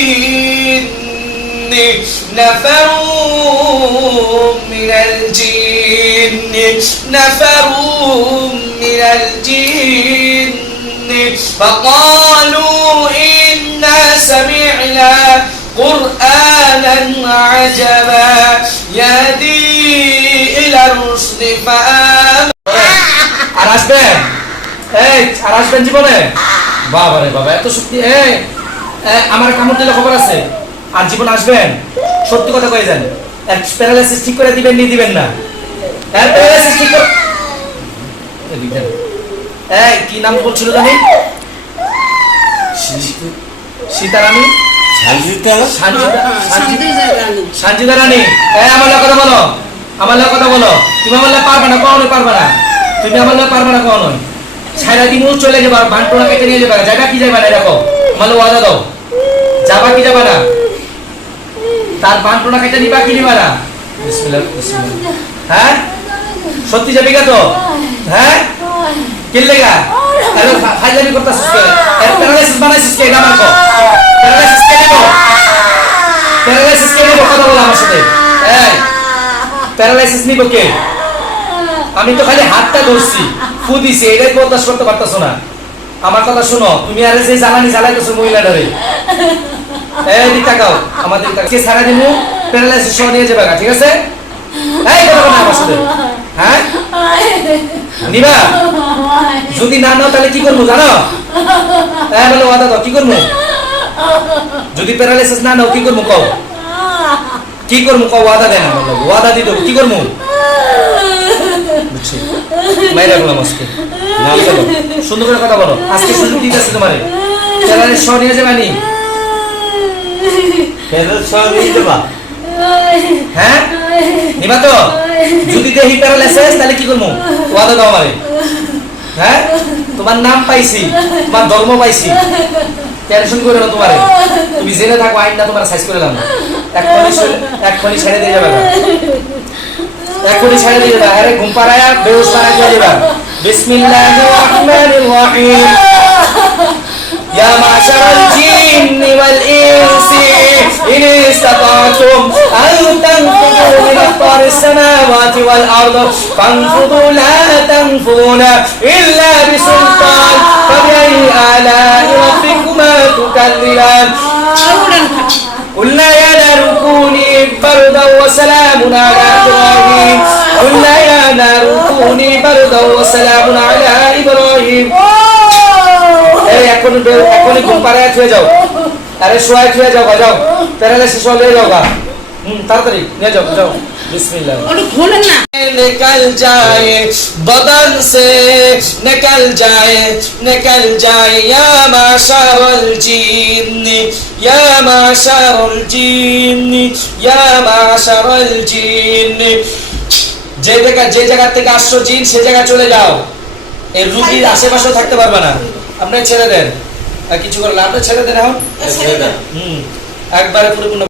الجن نفر من الجن نفر من الجن فقالوا إنا سمعنا قرآنا عجبا يهدي إلى الرشد فآمنا আর আসবেন এই আর আসবেন জীবনে বাবা রে বাবা এত সত্যি এই এ, আমার কামড় দিলে খবর আছে। আর জীবন আসবেন সত্যি কথা কয়ে যান প্যারালাইসিস ঠিক করে দিবেন নি দিবেন না। হ্যাঁ প্যারালাইসিস ঠিক করে এই কি নাম বলছিল জানি? সীতারানী? সাজিতা সানজিদা সানজিদা রানী। এই আমার লাগে কথা বলো। আমার লাগে কথা বলো। তুমি আমার পারবে না কখনোই পারবে না। তুমি আমার পারবে না কখনোই। ছাইরা দিমু চলে যাবা বান্টুনা কেটে নিয়ে যাবা। যাবা কি যাবা না দেখো। আমার ওয়াদা দাও। যাবা কি যাবা না? তার বান্টুনা কেটে নিবা কি নিবা না? হ্যাঁ? সত্যি যাবি তো? হ্যাঁ? কি লেগা? এর প্যারালাইসিস কে? প্যারালাইসিস কে দেবো? প্যারালাইসিস কে নেব কথা বলো আমার সাথে। প্যারালাইসিস নিব কে? আমি তো খালি হাতটা ধরছি ফু দিছি এটাই বরদাস্ত করতে পারতাছো না। আমার কথা শোনো, তুমি আরে যে জ্বালানি জ্বালাইতেছো সাথে। হ্যাঁ? নিবা? যদি না নাও, তাহলে কি করব, জানো? হ্যাঁ বলো, ওয়াদা কি করব? যদি প্যারালাইসিস না নাও, কি করব, কও? কি করব, কও, ওয়াদা দেন। ওয়াদা দিয়ে কি করব? বুঝছি? সুন্দর করে কথা বলো। আজকে সুযোগ দিতেছে তোমারে। যাবে নি হ্যাঁ? নিবা তো? যদি দেখি প্যারালাইসিস তাহলে কি করব? ওয়াদা দাও আমারে। হ্যাঁ? তোমার নাম পাইছি, তোমার ধর্ম পাইছি। টেনশন করে না তোমারে। তুমি জেনে থাকো, আইনটা তোমার সাইজ করে দাও। এক্ষুনি সরে- এক্ষুনি ছেড়ে দিয়ে যাবে না। এক্ষুনি ছেড়ে দিয়ে যাবে আরে ঘুম পাড়ায় বেউস বানাই দিয়ে যাবে বিসমিল্লাহির রহমানির রহিম يا معشر الجن والإنس إن استطعتم أن تنفذوا من أقطار السماوات والأرض فانفذوا لا تنفذون إلا بسلطان فبأي آلاء ربكما تكذبان قلنا يا نار كوني بردا وسلام على إبراهيم قلنا يا نار كوني بردا وسلام على إبراهيم এই এখন বের- এখনই ঘুম পাড়ায় থুয়ে যাও আরে শোয়াই থুয়ে যাও গা, যাও প্যারালাইসিস হলে যাও গা হুম তাড়াতাড়ি নিয়ে যাও যাও বিসমিল্লাহ ওটা খোলেন না निकल जाए बदन से निकल जाए निकल जाए या माशर الجن يا معشر الجن يا معشر الجن যে জায়গা যে জায়গা থেকে আসছো জিন সে জায়গা চলে যাও। এই রুগীর আশেপাশে থাকতে পারবে না। আপনি ছেড়ে দেন আর কিছু করলে আপনি ছেড়ে দেন এখন? হুম। একবারে পরিপূর্ণ